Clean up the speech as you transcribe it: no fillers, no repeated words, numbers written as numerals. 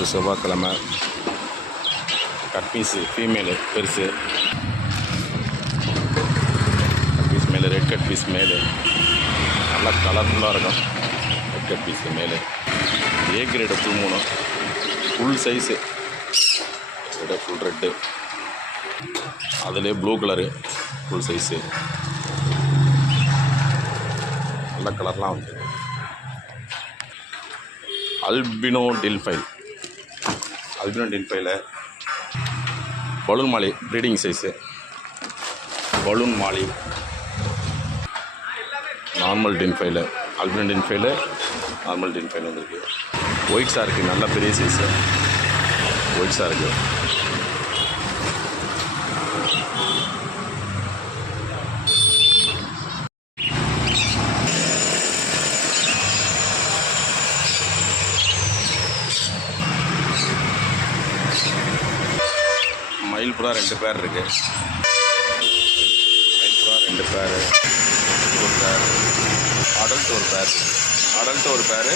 இன்று செவ்வாய்க்கிழமை. Cut piece female பெருசு, கட் பீஸ் மேலே, ரெட் கட் பீஸ் மேலே நல்லா கலர்ஃபுல்லாக இருக்கும். ரெட் கட் பீஸு மேலே A grade full size, full red, அதிலே ப்ளூ கலரு ஃபுல் சைஸு, நல்ல கலர்லாம் வந்து. Albino tinfoil, balloon molly breeding size, balloon molly, normal tinfoil, albino tinfoil, normal tinfoil வந்துருக்கு. ஒயிட் ஷார்க்கு நல்ல பெரிய சைஸு, ஒயிட் ஷார்க்கு. மயில் புறா 2 பேர் இருக்குது. மயில் புறா 2 பேர், ஒரு பேர் அடல்ட், ஒரு பேர்